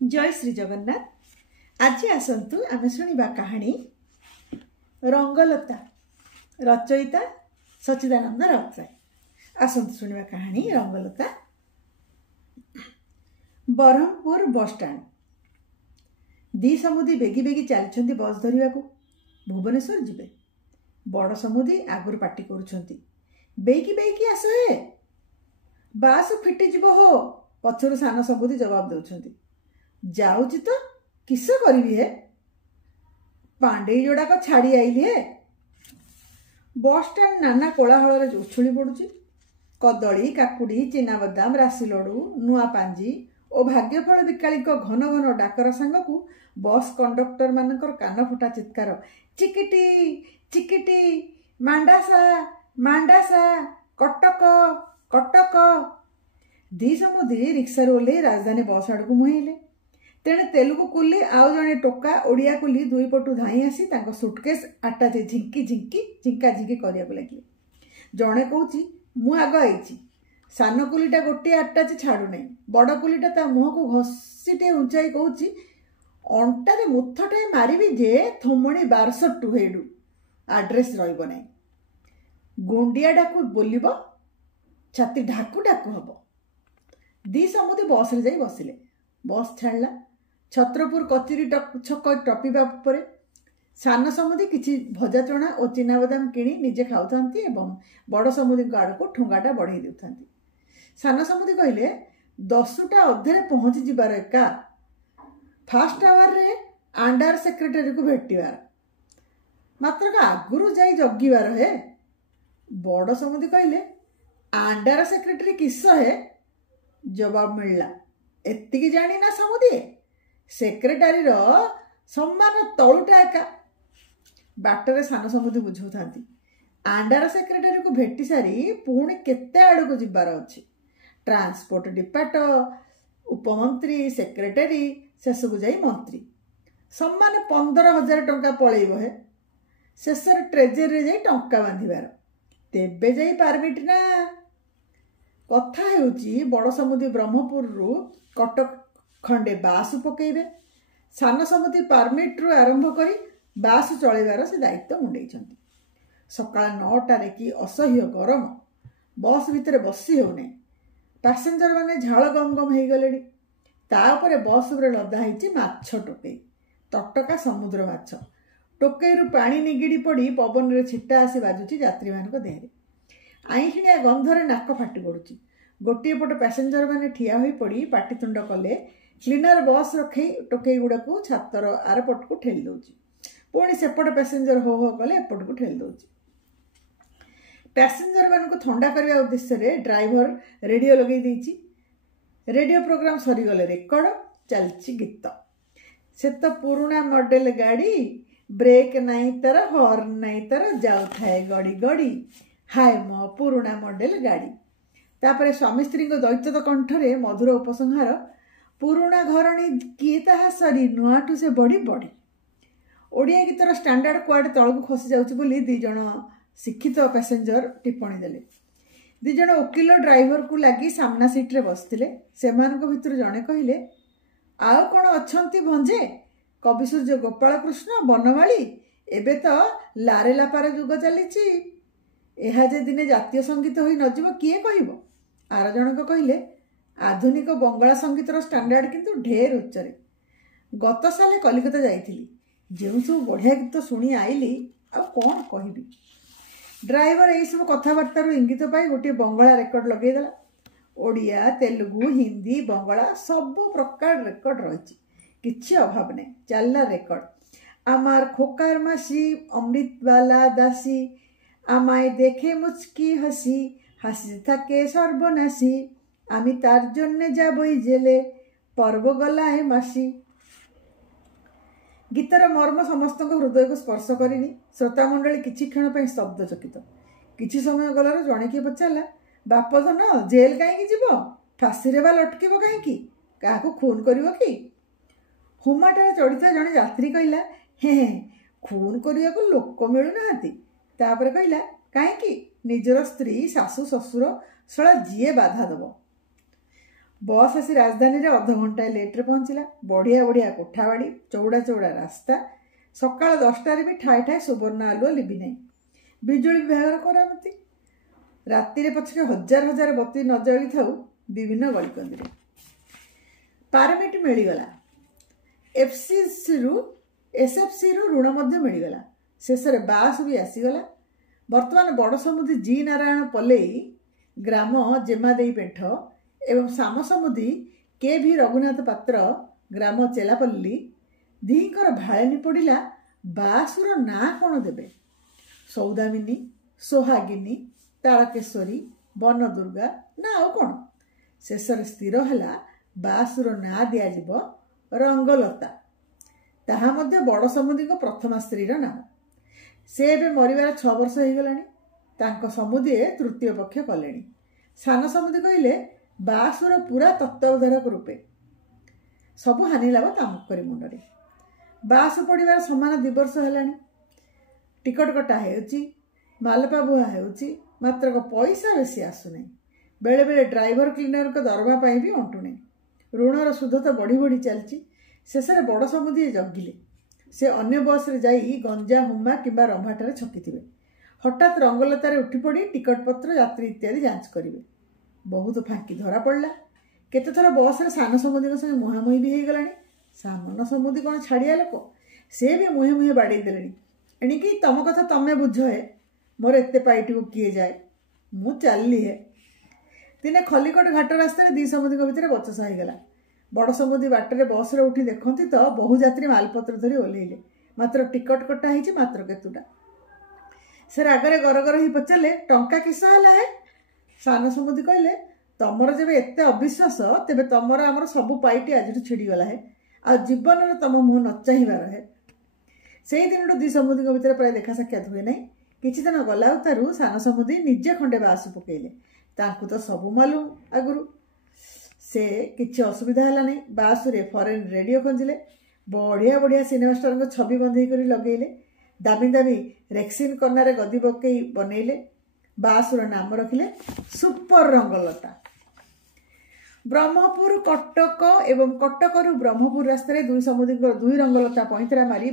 जय श्री जगन्नाथ। आज आसतु आम शुणा कहानी रंगलता रचयिता सच्चिदानंद राउतराय। आसतु शुणा कहानी रंगलता। बरहमपुर बस स्टाण दी समुदी बेगी बेगी चलती बस धरने को भुवनेश्वर जीवे। बड़ समुदी आगुरी पार्टी करुछंती बेगी बेगी आस हे बास फिटिज हो। पछरु सान समुदी जवाब दौरान जाऊची तो किस करी हे पांडे जोड़ाक छाड़ी आईली हे। बस स्टाण नाना कोलाहल उछुली पड़ुची। कदली काकुड़ी चीनाबादाम राशि लडू नुआ पांजी और भाग्यफल बिकाली घन घन डाकर सांग को बस कंडक्टर मानकर कान फुटा चित्कार चिकिटी चिकिटी मांडासा मांडासा कटक कटक। दी समुदी रिक्सा ओह्लई राजधानी बस आड़ को मुहेले। तेणे तेलुगु कुली आउ जड़े टोका ओडिया कुली दुई पटु धाई आसी सुटकेस आटाचे झिंकी झिंकी झिंका झिंकी करने लगे। जड़े कौच मु आग आई सान कुलीटा गोटे आटाचे छाड़ू ना। बड़ कुलीटा ता मुह को घसीटे उंचाई कौच अंटारे मुथटे मारिबी जे थमणी 1200 टुहेडू आड्रेस रहिबो नै। गुंडिया डाकू बोलिब छाती ढाकू ढाकू हम। दी समुदी बस रे जाई बसिले। बस छाड़ला। छत्रपुर कचेरी छक टपिबा परे सान समुदी किछि भजा चना और चीनाबादाम किणी निजे खाऊथांती एवं बड़ समुदी आड़ को ठुंगाटा बढ़ाई देउथांती। सान समुदी कहले 10टा अधे पहुंची जिबार एका फास्ट आवर रे अंडर सेक्रेटरी को भेटिबार मात्र आगुरु जाई जगिबार हे। बड़ समुदी कहले अंडर सेक्रेटरी किस है। जवाब मिलला एतिकी जानी ना समुदी सेक्रेटारी रो सम्मान तलुटा एका। बाटरे सान समुदी बुझाउथांती अंडर सेक्रेटारी को भेटी सारी पुणी केते आड़ को जिबार अछि। ट्रांसपोर्ट डिपार्ट उपमंत्री सेक्रेटारी शेषकु जाई मंत्री सम्मान 15,000 टंका पलैब हे। शेष ट्रेजरी जाई टंका बांधिबार तेबे जाई परमिट ना। कथा हेउची बड़ समुदी ब्रह्मपुर रु कटक खंडे बास पकेबे। सान समुदी परमिट रु आरंभ करी बास चलैबार से दायित्व मुंडेइछंती। सकाळ 9टारे कि असह्य गरम बस भितर बसी हेउने। पैसेंजर माने झाल गम गम हेई गलेडी। तापरे बस रे लदा हेची माछ टोकई तटका समुद्र माछ। टोकई रु पानी निगिड़ी पड़ी पवन रे छिटा आसी बाजुची यात्री मानक देहरे। आईखिणिया गंधरे नाक फाटी पड़ुची। गोटे पट पैसेंजर माने ठिया होई पड़ी पाटितुंड कले। क्लीनर बस रखे टोकई गुड़ा को छातर आरपट को ठेली दौची। पुणी सेपट पैसेंजर हो हो कले एपट को ठेली दौची। पैसेंजर मान को थंडा करने उद्देश्य रे ड्राइवर रेडियो लगे देची। रेडियो प्रोग्राम सरीगले रेकर्ड चलची गीत। से तो पुराना मॉडल गाड़ी ब्रेक नहीं तर हॉर्न नहीं तर जाऊ थाए गड़ी गड़ी हाय मो पुराना मॉडल गाड़ी। तापरे स्वामी स्त्री दैत्य कंठरे मधुर उपसंहार पुराना घरणी किए ताहा सरी नुआठू से बड़ी बड़ी। ओडिया गीतर स्टैंडर्ड क्वाड तलू खसी जाउची बोली दी जण शिक्षित पैसेंजर टिप्पणी देले। दी जण वकील ड्राइवर को लगी सामना सीट रे बसथिले। सेमानक भितर जणे कहिले आउ कोन अछंती भंजे कवि सूर्य गोपाल कृष्ण बनमाली एबे तो लारे लापारे जुग चलीची। एहा जे दिने जातीय संगीत होई नजिब किए कहिबो। आर जनक कहिले आधुनिक बंगला संगीतर स्टैंडर्ड किंतु ढेर उच्चरे। गत साले कलिकता जाइथिली जेउ सब बढ़िया गीत शुणी आईली आ कौन कहबी। ड्राइवर यही सब कथबार्तार इंगित पाई गोटे बंगला रेकर्ड लगेदेला। ओडिया तेलुगु हिंदी बंगला सब प्रकार रेकर्ड रही किछि अभाव नहीं। चलला रेकर्ड आमार खोकार मासी अमृतवाला दासी आमाय देखे मुचकी हसी हासि थाके सर्वनाशी आमी तार जन्ने जाबई जेले पर्व गलाए मासी। गीतर मर्म समस्त हृदय को स्पर्श करनी। श्रोतामंडली किछि क्षण स्तब्धचकित। किछि समय गलार जणे किए पचारा बाप धन जेल कहीं जीव फाँसी रे बा लटकिब कहीं क्या खून कर कि। हुमाटार चढ़ीता जड़े यात्री कहला हे हे खून करने को लोक मिलूना। तापर कहला कहीं निजर स्त्री शाशु शशुर शला जीए बाधा दब। बस आसी राजधानी रे अध घंटा लेट्रे पहुँचला। बढ़िया बढ़िया कोठाबाड़ी, चौड़ा चौड़ा रास्ता। सकाल 10टार भी ठाए ठाए सुवर्ण आलुआ लिभि ना। बिजुली विभाग करामती। राति पछे हजार हजार बत्ती न जली थाऊ विभिन्न गलिकंदी। पारमिट मिलगला। एसएफसी रु ऋण मिलगला। शेष में बास भी आसीगला। बर्तमान बड़ समुदी जी नारायण पल्लई ग्राम जेमादेई पेंठ एवं साम समुदी के भी रघुनाथ पात्र ग्राम चेलापल्ली दीकर भाड़ेनी पड़ा। बासुर ना कौन देवे? सौदामिनी, सोहागिनी, तारकेश्वरी, बनदुर्गा ना आउ कौन? शेष स्थिर है बासुर ना दिज्व रंगलता। ताहा मध्य बड़ समुदी प्रथमा स्त्रीर नाम। से एबे मरिबार 6 वर्ष हो गलानी। तांको समुदी तृतीय पक्ष कलेनी। सान समुदी कहले बासुर पूरा तत्वावधारक रूपे सबु हानि लाभ तामकरी मुंडरे। बासु पड़िबार समान 2 वर्ष हेलानी। टिकट कटा हेउची, मालपा बुहा हेउची, मात्र पैसा बेसी आसुनी। बेले बेले ड्राइवर क्लीनर को दरमा पाई भी अंटुनी। ऋणर सुध तो बढ़ी बढ़ी चलची। शेष में बड़ समुदी जगिले से अन्य बस रे जाई गंजा हुमा किंबा रंभाटारे छकिथिबे। हठात रंगलतार उठी पड़ी टिकट पत्र यात्री इत्यादि जांच करिवे। बहुत फांकी धरा पड़ला। केते थर बस रे सान समुदी संगे मुहामुही भी हो गलानी। सामन समुदी कौन छाड़िया लोक? से भी मुहे मुहे बाड़ी देलेनी। एणिकी तम कथा तमे बुझ है, मोर एते पाइटी को किए जाए, मु चलली है। दिने खलिकोट घाट रास्ता 2 समुदी भितर बचसा हो गला। बड़ समुदी बाटर बस रे उठी देखती तो बहु यात्री मालपत्र धरी ओह्लैले। मात्र टिकट कटा है मात्र केतुटा। से रागरे गरगर ही पचारे टंका किस है? सान समुदी कहले तमर जब एत अविश्वास तेबे तमर आमर सबू पाइटी आज छिड़गला है। आ जीवन में तुम मुह न चाहबार है। से दिन 2 समुदी भितर प्राय देखा साक्षात हुए ना। किछि दिन गला उतारू सान समुदी निजे खंडे बासु पकेले। तांकु तो सबू मालूम आगुरु। से किछि असुविधा है नहीं। Basure foreign radio खंजिले। बढ़िया बढ़िया सिनेमा स्टार छवि बंधे कर लगेले। दामी दामी रेक्सिन कन्नारे गदी पकई बनइले। बासुर नाम रखिले सुपर रंगलता। ब्रह्मपुर कटक एवं कटकरू ब्रह्मपुर रास्तार 2 समुदी 2 रंगलता पैंतरा मारी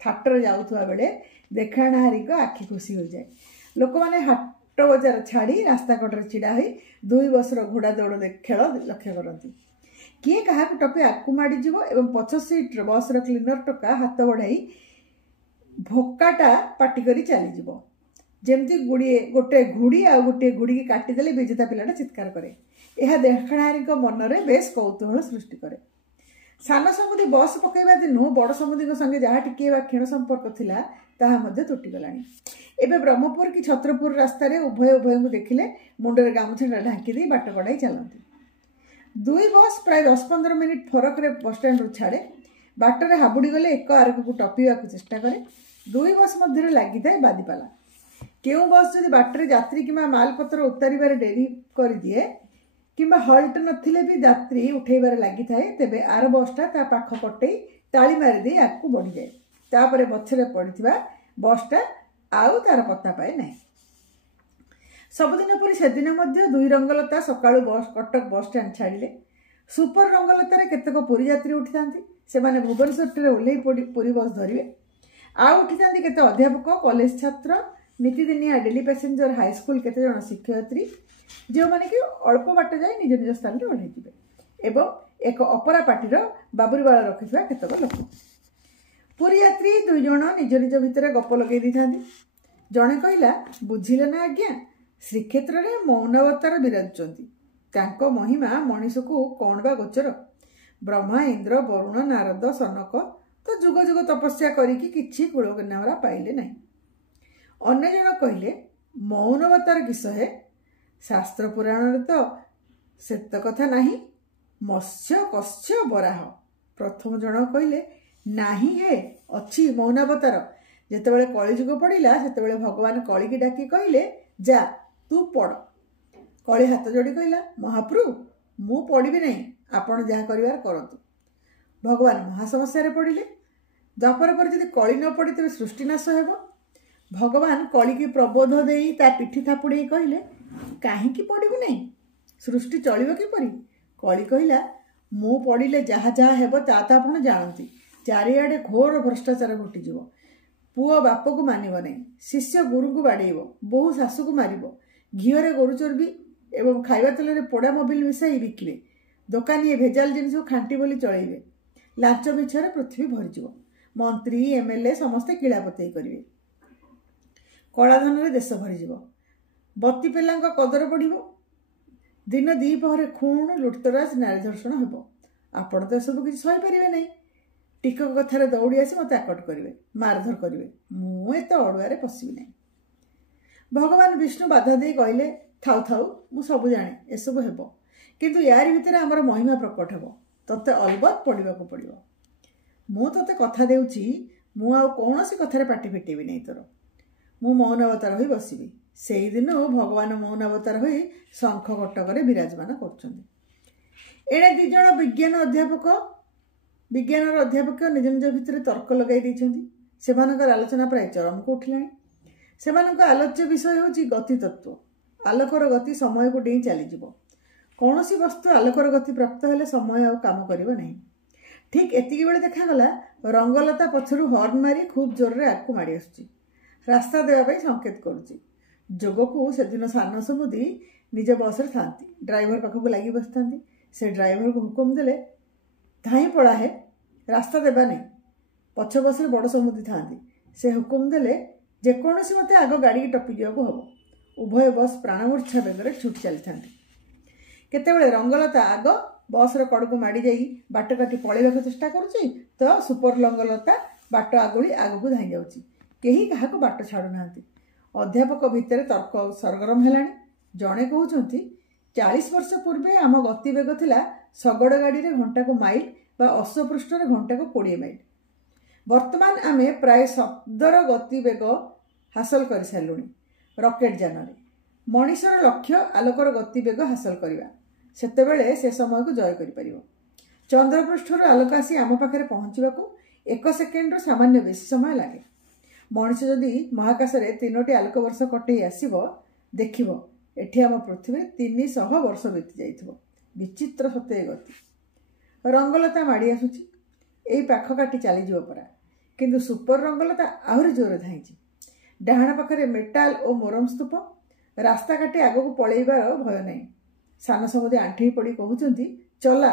थाटर जाऊथुआ बेले देखाणाहारी को आखि खुशी हो जाए। लोक माने हाट बजार छाड़ी रास्ता कटर छिड़ा हो 2 बसर घोड़ा दौड़ खेल लक्ष्य करती। किए क्या टपे आकु माड़ीज एवं पछ सीट्र बसर क्लीनर टोका हाथ बढ़ाई भोकाटा पाटी करी चलीज। जमती गोटे घुड़ी आ गोटे घुड़ी की काटिदेले विजेता पिलाटा चित्कार करे। यह देखाणाहारी मनरे बेस कौतूहल सृष्टि करे। सान समुदी बस पकईवा दिनु बड़ समुदी संगे जहाँ टिके क्षण संपर्क थिला ताहा मध्य तुटिगलानी। एबे ब्रह्मपुर कि छत्रपुर रास्ता उभय उभय को देखिले मुंडरे गामुछा ढांकी दे बाट कड़ाई चलती। 2 बस प्राय 10-15 मिनिट फरक रे बस स्टैंड रु छाड़े। बाटर हाबुड़ी गले एक आरक को टपिवा चेष्टा करे। 2 बस मध्य लगी थाए बादीपाला। केउ बस जदि बाटर यात्री कि मालपत्र उतार डेरी कर दिए कि हल्ट नथिले भी यात्री उठेबार लगी थाए तेबे आर बसटा ता पाख कटई ताली मारी दे आगु बढ़ी जाए। तापरे पछरे पड़िथिबा बसटा आउ तार पत्ता पाए ना। सबुदिन परि सेदिन मध्य 2 रंगलता सकाळु बस कटक बस स्टैंड छाड़िले। सुपर रंगलतार केतक पुरी यात्री उठी थांती। से माने भुवनेश्वर ओह्लै पुरी बस धरिवे। आ उठी थांती केते अध्यापक, कॉलेज छात्र, नीतिदिनिया डेली पैसेंजर, हाईस्कूल केते जन शिक्षयित्री जो माने कि अल्प बाट जाए निज निज स्थान में ओह्लैथिबे एवं एक अपरा पार्टीर बाबुरीवाला रखिथिबा केतक लोक। पुरी यात्री 2 जन निज निज भितर गप लगे दी थांती। जणे कहला बुझिले ना आज्ञा, श्रीक्षेत्र में मौनावतार विराजुचंती। तांको महिमा मनीष को कौन बा गोचर? ब्रह्मा, इंद्र, वरुण, नारद, सनक तो जुग जुग तपस्या करिकी किछि कुलकिनारा पाइले नहीं। अन्य जन कहले मौनावतार किस है? शास्त्र पुराण तो सेत कथा नहीं। मत्स्य, कस्य, बराह। प्रथम जन कहले नाही है अच्छी मौनावतार। जेतेबेले कलिजुग पड़ा सेतेबेले भगवान कली की डाकी कहले जा तू पड़। कली हाथ जोड़ी कहला महाप्रभु मु पड़बी नहीं, आपण जहाँ करिवार करतु। भगवान महासमस्या पड़िले। द्वापर पर जदि कली न पड़े तेरे सृष्टि नाश हेब। भगवान कली की प्रबोध देई ता पिठी थापुड़े कहले काहींकी पड़बू नहीं, सृष्टि चलिब किपरि? कली कहला मु पड़े जहाँ जहाँ हेब ता आपण जानती चारिआडे घोर भ्रष्टाचार घुटीज पुओ बाप को मानव नहीं शिष्य गुरु को बाड़ेब बोहू शाशु को मार घीरे गोरु चर्बी एवं खाଇବା तेल पोड़ा मोबिल मिसाई बिकिबे दोकानी भेजाल जिनिस खांटी बोली चलैबे लाच मिछरे पृथ्वी भरीज मंत्री एमएलए समस्ते किलापतई करेंगे कलाधन देश भरीज बत्ती पेला कदर बढ़ दिन दीपहर खूण लुटतराज नारी धर्षण हे आपण तो सब किसी सहीपर नहीं टिकक कथार दौड़ी आसी मत आकट करेंगे मारधर करेंगे मुझे अड़ुआर पशि ना भगवान विष्णु बाधा दे कहले थाउ थाउ मु सब जाने एसबू हेब किंतु यार भितर आमर महिमा प्रकट हे तोते अलबत् पढ़ा पड़ो मु तोते कथा देउची मु आ कौन सी कथार पाटी फिटेबी नहीं तोर मु मौन अवतार हो बसबी से दिन भगवान मौन अवतार हो शंख कटक विराजमान कर दिज विज्ञान अध्यापक निज निज भितर तर्क लगे से आलोचना प्राय चरम को उठिला से आलोच्य विषय हूँ गति तत्व आलोकर गति समय को डेई चलीज कौन सी वस्तु आलोकर गति प्राप्त हेले समय आ काम करिबो नहीं ठीक एतिकी बेले देखागला रंगलता पछरु हॉर्न मारी खूब जोर रे आगको माड़ी आसुची रास्ता देवाई संकेत करुची जोग को से दिन सान समुदी निज बस रे थांती ड्राइवर पाखक लगी बसता से ड्राइवर को हुकुम देले धाई पड़ा है रास्ता देवा नहीं पछ बस रे बड़ समुदी था से हुकुम देले जेकोसी मत आग गाड़ी टपी दिया हम उभय बस प्राणमूर्छा बेगर छुटी चली था केतेबेले रंगलता आग बस कड़ को माड़ी जाई बाट काटी पलैया चेष्टा करुच्ची तो सुपर रंगलता बाट आगुड़ी आग को धाई जाऊँगी कहीं क्या बाट छाड़ू ना अध्यापक भितर तर्क सरगरम है जड़े कहते 40 वर्ष पूर्वे आम गतिवेग थिला शगड़ गाड़ी रे घंटा को माइल बा अश्वपृष्ठ घंटा को 20 माइल वर्तमान आमे प्राय शब्दर गतिवेग हासिल कर सारूँ रॉकेट जान मनीषर लक्ष्य आलोकर गतिवेग हासिल करवा सेतेबेले से समय को जय कर चंद्रपृष्ठर आलोक आसी आम पाखे पहुँचा 1 सेकेंड सामान्य बेसी समय लगे मनीष जदि महाकाश रे 3टी आलोक वर्ष कटे आसब देख एठी आम पृथ्वी 300 वर्ष बीती जाइथिबो विचित्र सत्य गति रंगलता माड़ी आसुची एई पाख काटी चली जीव परा किंतु सुपर रंगलता आहरी जोर धाइची डाहाण पाखरे मेटाल और मोरम स्तूप रास्ता काटी आग को पलैबार भय नहीं सान समुदी आंठी पड़ी कहते चला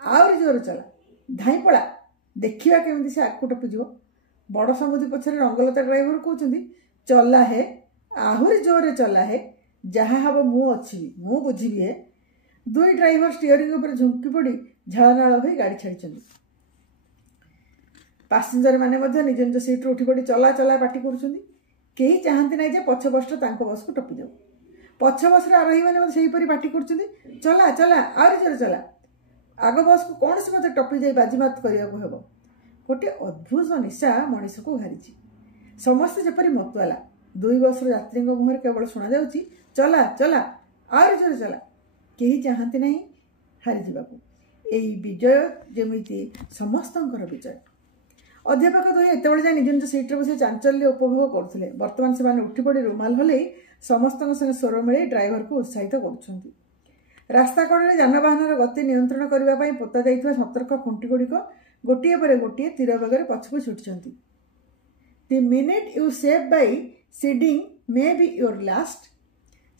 आहरी जोर चला धाई पड़ा देखा केमी से आग को टपिज बड़ समुदी पछरे रंगलता ड्राइवर कहते चला है आहरी जोर चला है जहाँ हम मु अच्छी मु बुझी है दुई ड्राइवर स्टीयरिंग उपर झुंकी पड़ी झालनाल हो गाड़ी छाड़ी पासेंजर माने मध्य निज निज सीट उठी पड़ी चला चला पाटी कहीं चाहती ना पछ बस बस को टपी जाऊ पछ बस आरोही मैंने पाटी कर चला चला आहरी जोर चला आग बस को कौन से मत टपी जाए बाजीमात करने को हेब गोटे अद्भुत निशा मनीष को घारी समस्ते जपरी मतवाला दुई बस यात्री मुहर केवल शुणा जाऊँगी चला चला आहरी जोर चला कहीं चाहती ना हारी जावाक यही विजय जमी समस्त विजय अध्यापक दुई एतबे जाए निज निज सीट्रे बस चांचल्य उपभोग करते बर्तमान से उठी पड़ी रुमाल हल समस्त संगे स्वर मिले ड्राइवर को उत्साहित कर रास्ता कड़े जानवाहन गति नियंत्रण करने पोता जाइथिबा सतर्क खुंटी गुड़िक गोटे पर गोटे तीर बेगर पछकु छुटी The minute you save by seeding may be your last.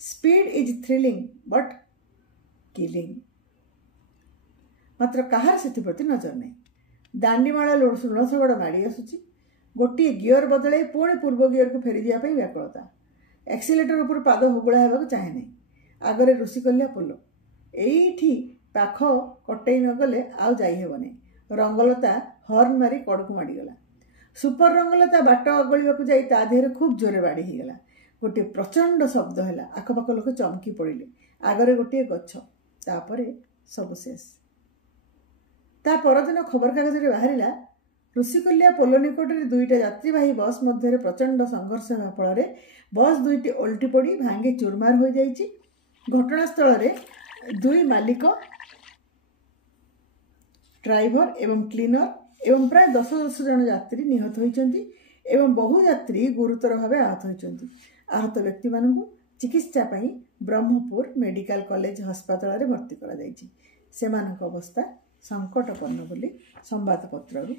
Speed is thrilling but killing. मात्र कहार से प्रति नजर नहीं दांडीमाला लुणसगड़ माड़ी आसूची गोटे गियर बदल पुणी पूर्व गियर को फेरी जावाई व्याकुलता एक्सीलेटर उपर पाद हुगुला होगा चाहे नहीं आगरे ऋषिकल्या पोल एठी पाख कटई नगले आउ जाई हेबनी रंगलता हॉर्न मारी कड़कू माड़ीगला सुपर रंगलता बाट अगलिया जाई ता देहरे खूब जोरे बाड़ी होगला गोटे प्रचंड शब्द है आखपाख लोक चमकी पड़े आगरे गोटे गछ तापर सब शेष ता परदिन खबर कागज में बाहर ऋषिकल्या पोल निकट में दुईटा यात्रीवाही बस मध्य प्रचंड संघर्ष होगा फल बस दुईटी ओल्टी पड़ी भांगी चूरमार हो जाइए घटनास्थल में दुई मालिक ड्राइवर एवं क्लीनर एवं प्राय 10 जन यात्री निहत होती एवं बहु यात्री गुरुतर भाव आहत होती आहत व्यक्ति मानू चिकित्सा ब्रह्मपुर मेडिकल कॉलेज अस्पताल भर्ती कर ସେମାନଙ୍କ ଅବସ୍ଥା ସଙ୍କଟପନ୍ନ ବୋଲି ସମ୍ବାଦପତ୍ରରୁ